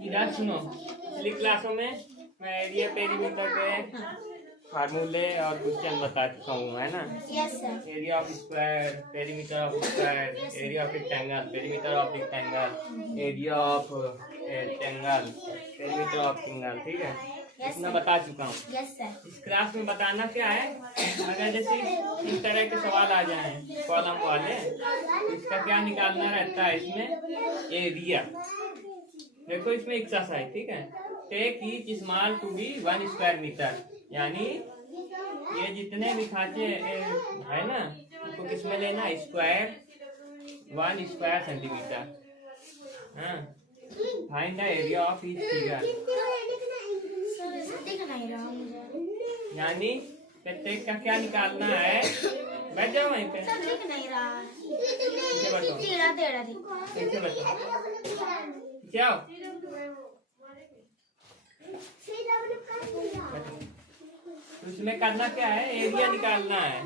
इधर सुनो, पिछली क्लासों में मैं एरिया पेरीमीटर के फार्मूले और क्वेश्चन बता चुका हूँ, है ना। Yes sir. Area of square, perimeter of square, area of rectangle, perimeter of rectangle, area of rectangle, perimeter of single, ठीक है। इसमें बता चुका हूँ। Yes sir. इस क्लास में बताना क्या है, अगर जैसे इस तरह के सवाल आ जाए कॉलम वाले, तो इसका क्या निकालना रहता है इसमें, एरिया। देखो इसमें एक्सरसाइज, ठीक है। Take each small to be 1 square metre, यानी ये जितने भी खांचे है ना, उसको किसमें लेना, स्क्वायर 1 स्क्वायर सेंटीमीटर। हाँ, find the area of each figure, यानी प्रत्येक का क्या निकालना है। बैठ जाओ वहीं पे, कैसे बताओ, जाओ। तो इसमें करना क्या है, एरिया निकालना है।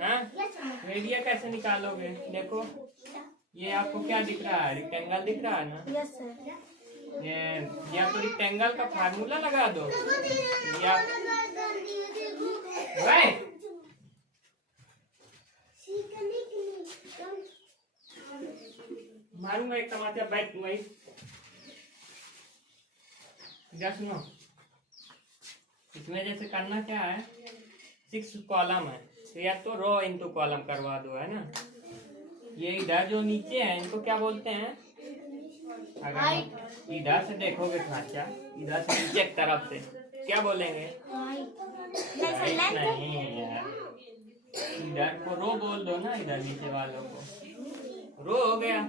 हाँ, एरिया कैसे निकालोगे, देखो ये आपको क्या दिख रहा है, रेक्टेंगल दिख रहा है ना। Yes sir. ये या तो रेक्टेंगल का फार्मूला लगा दो, या मारूंगा एक टमाटर, बैठ वही। सुनो, इसमें जैसे करना क्या है, 6 कॉलम है, तो या तो रो इनटू कॉलम करवा दो, है ना। ये इधर जो नीचे है इनको क्या बोलते हैं, अगर इधर से देखोगे खांचा, इधर से नीचे की तरफ से क्या बोलेंगे, नहीं यार, इधर को रो बोल दो ना, इधर नीचे वालों को रो हो गया।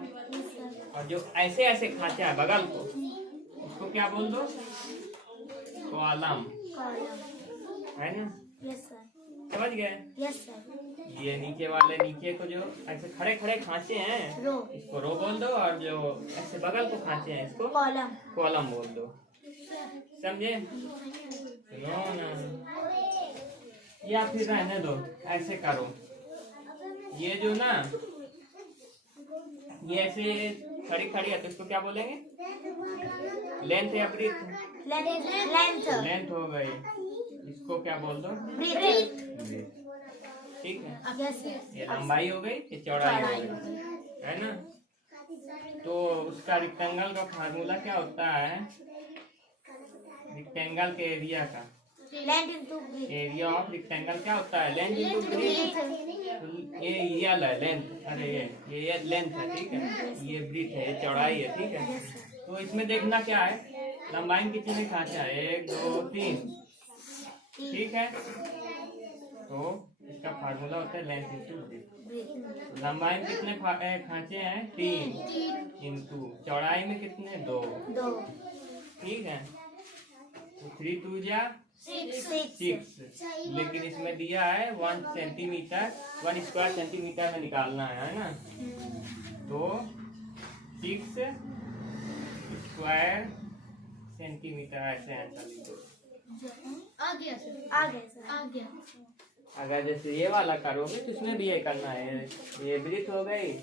और जो ऐसे ऐसे खांचा है बगल को, उसको क्या बोल दो, कॉलम, है ना। Yes sir. समझ गए। Yes sir. ये नीचे वाले, नीचे को जो ऐसे खड़े खड़े खांचे हैं, रो, इसको रो बोल दो, और जो ऐसे बगल को खांचे हैं इसको कॉलम, कॉलम बोल दो, समझे। सुनो ना, या फिर रहने दो, ऐसे करो, ये जो ना ये ऐसे खड़ी खड़ी है तो इसको क्या बोलेंगे, लेंथ या ब्रीथ, लेंथ हो गई, इसको क्या बोल दो, ब्रीथ, ठीक है। Yes sir. ये लंबाई हो गई, ये चौड़ाई हो गई, है ना। तो उसका रेक्टेंगल का फार्मूला क्या होता है, रेक्टेंगल के एरिया का, length into breadth, area of rectangle क्या होता है, लेंथ इनटू ब्रीथ। ये लेंथ, अरे ये लेंथ है, ठीक है, ये ब्रीथ है, ये चौड़ाई है, ठीक है। तो इसमें देखना क्या है, लंबाई कितने खांचा है, 1 2 3, ठीक है। तो इसका फार्मूला होता है लेंथ इनटू ब्रीथ। लंबाई में कितने खांचे हैं, 3, इंटू चौड़ाई में कितने, 2, ठीक है। तो 3 2 जा 6, लेकिन इसमें दिया है 1 सेंटीमीटर, 1 स्क्वायर सेंटीमीटर में निकालना है ना। तो 6 स्क्वायर सेंटीमीटर ऐसे आंसर लिखो। आ गया सर। अगर जैसे ये वाला करोगे तो इसमें भी ये करना है, ये ब्रीथ हो गई,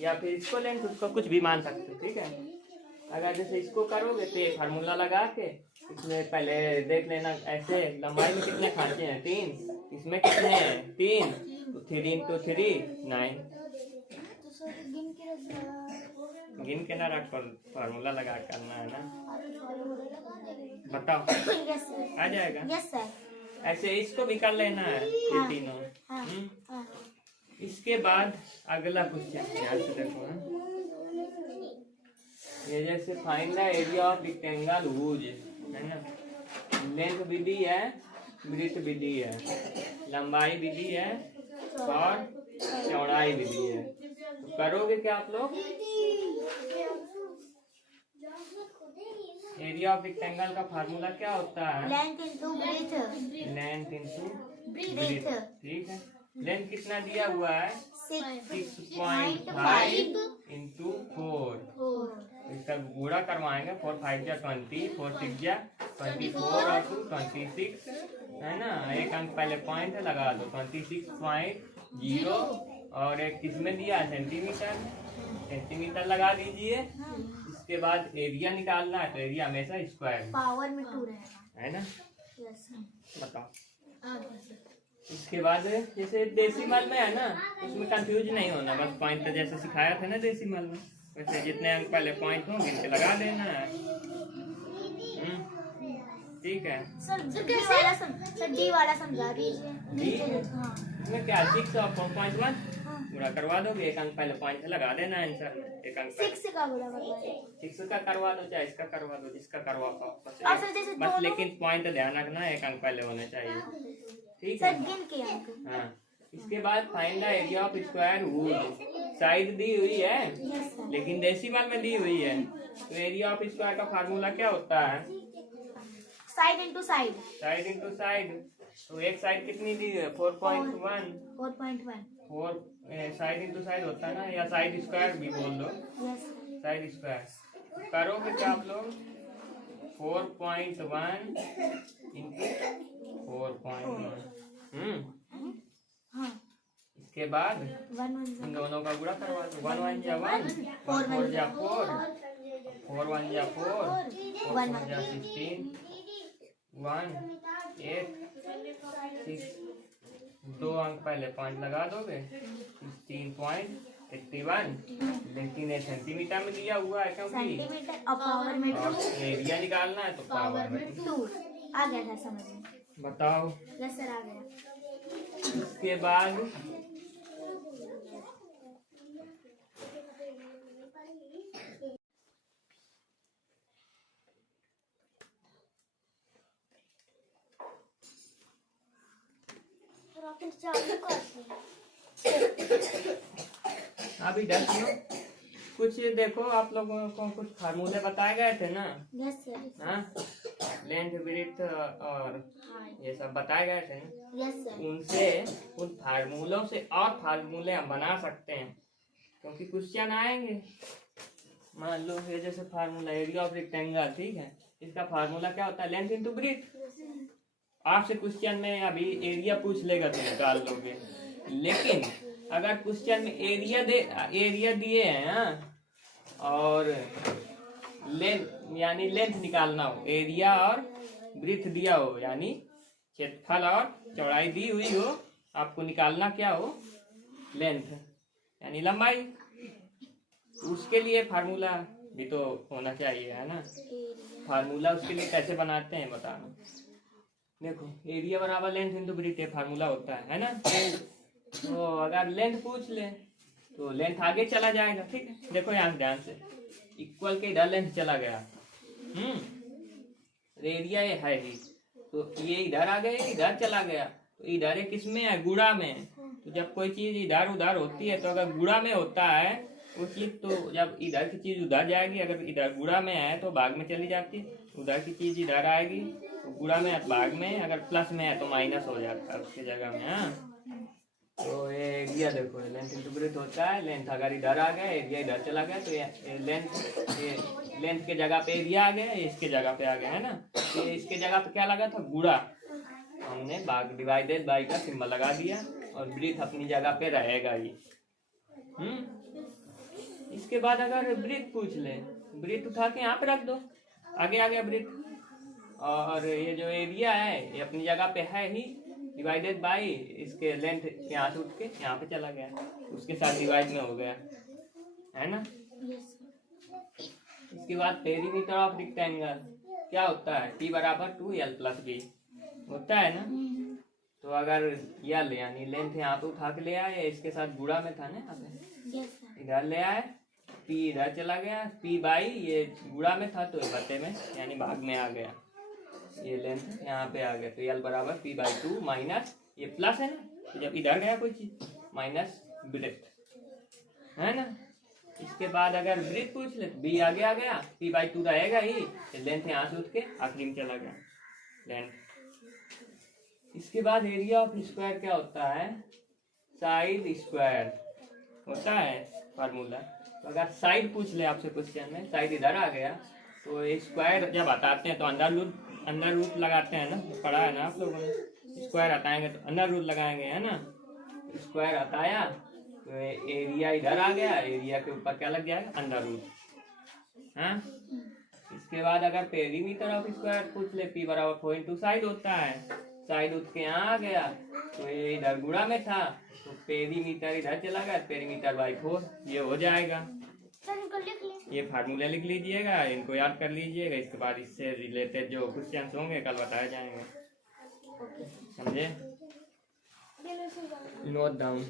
या फिर इसको लेंथ, उसको कुछ भी मान सकते हो, ठीक है। अगर जैसे इसको करोगे तो ये फार्मूला लगा के इसमें पहले देख लेना, ऐसे लंबाई में कितने खांचे हैं, 3, इसमें कितने हैं, 3, तो 3 इंटू 3 9, गिन के ना रख, फार्मूला लगा करना है ना। बताओ, आ जाएगा। Yes sir. ऐसे इसको भी कर लेना है, ये तीनों। इसके बाद अगला क्वेश्चन ध्यान से देखो, ये जैसे find the area of rectangle whose, है ना। लेंथ भी दी है, ब्रीथ भी दी है, लंबाई भी दी है, और चौड़ाई भी दी है। तो करोगे क्या आप लोग, एरिया ऑफ रेक्टेंगल का फार्मूला क्या होता है, length into breadth, length into breadth, ठीक है। लेंथ कितना दिया हुआ है, 6.5 इंटू 4, इसका गुणा करवाएंगे, 4 5 जा 20, 4 6 जा 24 और 2 26, है ना। एक अंक पहले पॉइंट लगा दो, 26.0, और एक किसमें दिया, सेंटीमीटर, सेंटीमीटर लगा दीजिए। इसके बाद एरिया निकालना है, तो एरिया हमेशा स्क्वायर पावर में 2 रहेगा, है ना। यस बताओ। इसके बाद जैसे डेसिमल में है ना, उसमें कंफ्यूज नहीं होना, बस पॉइंट जैसे सिखाया था ना डेसिमल में, वैसे जितने अंक पहले पॉइंट होंगे इनके लगा देना है। ठीक है सर डी वाला समझा दीजिए। हाँ इसमें क्या 6 और 4.1 पूरा करवा दोगे, एक अंक पहले पॉइंट लगा देना आंसर, एक अंक 6 का बड़ा करवाइए। 6 का करवा दो, चाहे इसका करवा दो, जिसका करवा पाओ और सर जैसे बस लेकिन पॉइंट ध्यान रखना, एक अंक पहले होने चाहिए। ठीक सर है गिन के अंक। हाँ। इसके बाद find the area of square wood. Side दी हुई है यस सर। लेकिन डेसिमल में दी हुई है, तो एरिया ऑफ स्क्वायर का फार्मूला क्या होता है? Side into side. Side into side. तो एक साइड कितनी दी है? 4.1। 4.1 4 साइड इंटू साइड होता है ना, या साइड स्क्वायर भी बोल दो, यस। साइड स्क्वायर करोगे क्या आप लोग? 4.1 इंटू 4.1। हाँ इसके बाद 1 इन दोनों का गुणा करवा दो। 1 1 जा 1, 4 4 जा 4, 4 1 जा 4, 4 4 जा 16, 1 8 6। 2 अंक पहले 5 लगा दोगे, 16.81। लेकिन ये सेंटीमीटर में दिया हुआ है क्योंकि सेंटीमीटर और पावर में 2। एरिया निकालना है तो पावर में 2 आ गया था समझ में। बताओ। यस सर आ गया। इसके बाद अभी 10 कुछ देखो, आप लोगों को कुछ फार्मूले बताए गए थे ना। Yes sir. हाँ, लेंथ ब्रेथ और ये सब बताए गए थे ना। Yes sir. उनसे उन फार्मूलों से और फार्मूले हम बना सकते हैं, क्योंकि क्वेश्चन आएंगे। मान लो ये जैसे फार्मूला एरिया ऑफ रेक्टेंगल, ठीक है, इसका फार्मूला क्या होता है? Length into breadth. आपसे क्वेश्चन में अभी एरिया पूछ लेगा तो निकाल लोगे, लेकिन अगर क्वेश्चन में एरिया दिए हैं हाँ, और लेंथ यानी लेंथ निकालना हो, एरिया और ब्रेथ दिया हो, यानी क्षेत्रफल और चौड़ाई दी हुई हो, आपको निकालना क्या हो? लेंथ यानी लंबाई। उसके लिए फार्मूला भी तो होना चाहिए, है ना। फार्मूला उसके लिए कैसे बनाते हैं बताना। देखो, एरिया बराबर लेंथ इंटू ब्रेथ फार्मूला होता है ना। तो अगर लेंथ पूछ ले तो लेंथ आगे चला जाएगा, ठीक है। देखो यहाँ ध्यान से, इक्वल के इधर लेंथ चला गया, एरिया ये है ही, तो ये इधर आ गया, इधर चला गया, तो इधर किस में है? गुणा में। तो जब कोई चीज इधर उधर होती है, तो अगर गुणा में होता है वो चीज, तो जब इधर की चीज उधर जाएगी, अगर इधर गुणा में है तो भाग में चली जाती है, उधर की चीज इधर आएगी तो गुणा में है भाग में, अगर प्लस में है तो माइनस हो जाता है उसकी जगह में। हाँ, तो ये एरिया देखो, लेंथ इंटू ब्रेथ होता है। लेंथ अगर इधर आ गया, एरिया इधर चला गया, तो ये लेंथ के जगह पे एरिया आ गया, इसके जगह पे आ गया, है ना। ये इसके जगह पे क्या लगा था? गुणा। हमने भाग डिवाइडेड बाई का सिंबल लगा दिया, और ब्रेथ अपनी जगह पे रहेगा ही। इसके बाद अगर ब्रेथ पूछ ले, ब्रेथ उठा के यहाँ पे रख दो, आगे आ गया ब्रेथ, और ये जो एरिया है ये अपनी जगह पे है ही, डिवाइडेड बाई इसके लेंथ यहाँ से उठ के यहाँ पे चला गया, उसके साथ डिवाइड में हो गया, है ना। इसके बाद पेरीमीटर ऑफ रेक्टेंगल क्या होता है? P बराबर 2L प्लस B होता है ना। तो अगर L यानी लेंथ यहाँ पे उठा के ले आए, इसके साथ गुणा में था ना, यहाँ पे इधर ले आए, P इधर चला गया, P बाई ये गुणा में था तो बटे में यानी भाग में आ गया, ये लेंथ यहाँ पे आ गया, तो L बराबर P बाई 2 माइनस ये प्लस है ना, तो जब इधर गया कोई चीज माइनस ब्रेथ, है ना। इसके बाद अगर ब्रेथ पूछ ले, B आगे आ गया, P बाई 2 रहेगा ही, लेंथ यहाँ से उठ के आखिरी में चला गया लेंथ। इसके बाद एरिया ऑफ स्क्वायर क्या होता है? साइड स्क्वायर होता है फार्मूला। तो अगर साइड पूछ ले आपसे क्वेश्चन में, साइड इधर आ गया, तो स्क्वायर जब हटाते हैं तो अंडर रूट लगाते हैं ना, पढ़ा है ना आप लोगों ने। स्क्वायर हटाएंगे तो अंडर रूट लगाएंगे, है ना। स्क्वायर हटाया तो एरिया इधर आ गया, एरिया के ऊपर क्या लग जाएगा, अंडर रूट। हाँ, इसके बाद अगर पेरीमीटर ऑफ स्क्वायर पूछ ले, पी बराबर 4 इंटू साइड होता है, साइड उसके यहाँ आ गया, तो ये इधर गुणा में था, तो पेरीमीटर इधर चला गया, पेरीमीटर बाई 4 ये हो जाएगा। सर इनको लिख लें। ये फार्मूला लिख लीजिएगा, इनको याद कर लीजिएगा, इसके बाद इससे रिलेटेड जो क्वेश्चन होंगे कल बताए जाएंगे। समझे? Note down.